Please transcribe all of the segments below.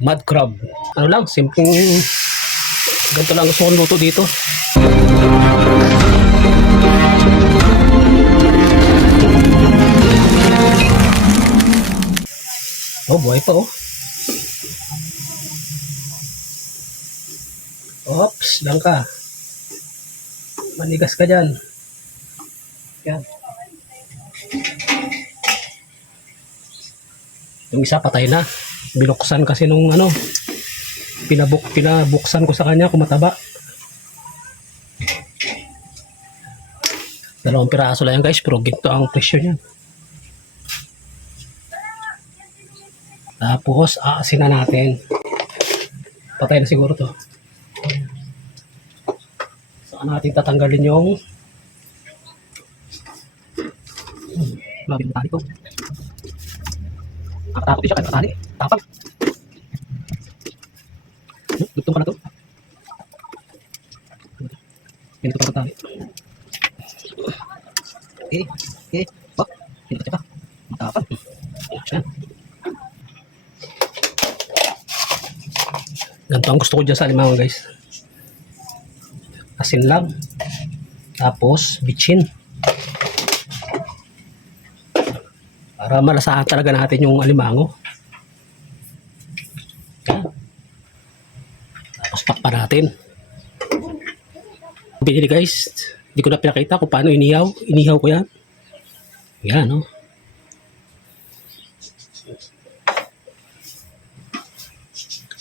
Mud crab. Ano lang, simpleng ganito lang gusto kong luto dito. Oh, buhay pa oh. Oops, lang ka. Manigas ka dyan. Yan. Yung isa patay na. Binuksan kasi nung ano, pinabuksan ko sa kanya kung mataba. 2 piraso lang yan guys, pero ginto ang presyo niyan. Tapos aasin na natin. Patay na siguro to. Saan natin tatanggalin yung labi ng tali ko. Nakatakot din siya kahit matali. Tapang. Dugtong pa na to. Ganito pa matali. Bak. Ganito siya pa. Matapang. Yan. Ganito ang gusto ko dyan sa alimango guys. Asin lang. Tapos bitchin. Para malasahan talaga natin yung alimango. Yan. Tapos pakpa natin. Binili guys. Hindi ko na pinakita kung paano inihaw. Inihaw ko yan. Yan no.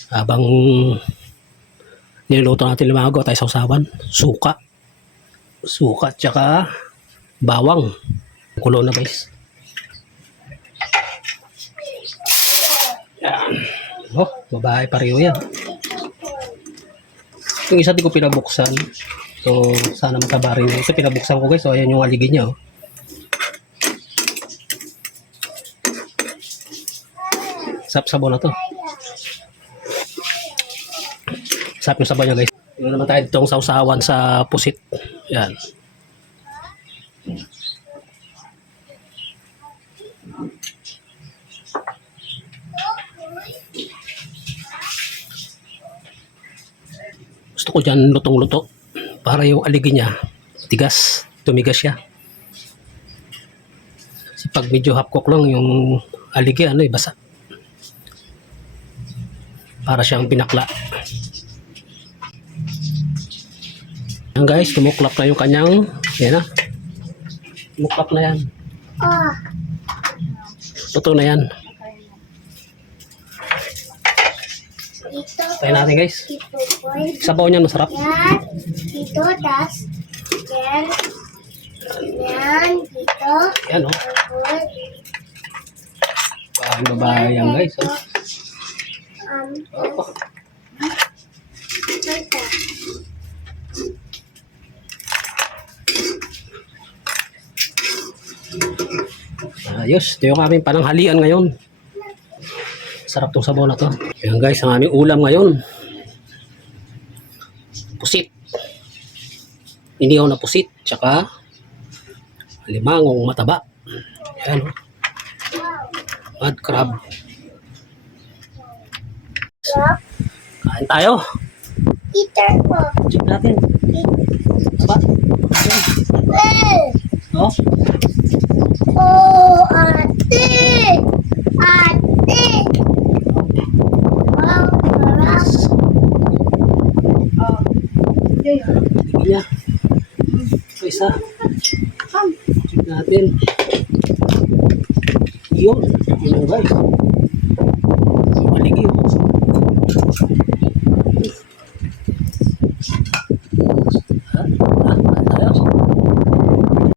Habang niluluto natin limango, tayo sausawan. Suka. Suka tsaka bawang. Kulo na guys. Yan. Oh, babae pareho yan. Yung isa di ko pinabuksan. So, sana mataba rin. Ito pinabuksan ko guys. So, ayan yung aligi niya. Oh. Sap-sabo na to. Sap yung sabaw niya guys. Ano naman tayo ditong sausawan sa pusit. Yan. Gusto ko dyan lutong-luto para yung aligi niya tigas, tumigas siya. Kasi pag medyo half cook lang yung aligi ano basa. Para siyang pinakla. Yan guys, tumuklap na yung kanyang yan na. Tumuklap na yan. Luto na yan. Tayo natin guys. Sabaw niyan masarap. Yan, dito, tas, yan, dito. Yan o. Ang babae yan guys. Oh. Ito. Ayos. Ito yung aming pananghalian ngayon. Sarap tong sabaw na to. Yan guys, ang aming ulam ngayon. Pusit. Inihaw na pusit. Tsaka limangong mataba. Yan. Mud crab. Kain tayo. Eater mo. Check natin. Aba. Oh. Oh, ate! Ate! Wow, sarap. Iya. Ito isa. Check natin. Yun. Yun guys.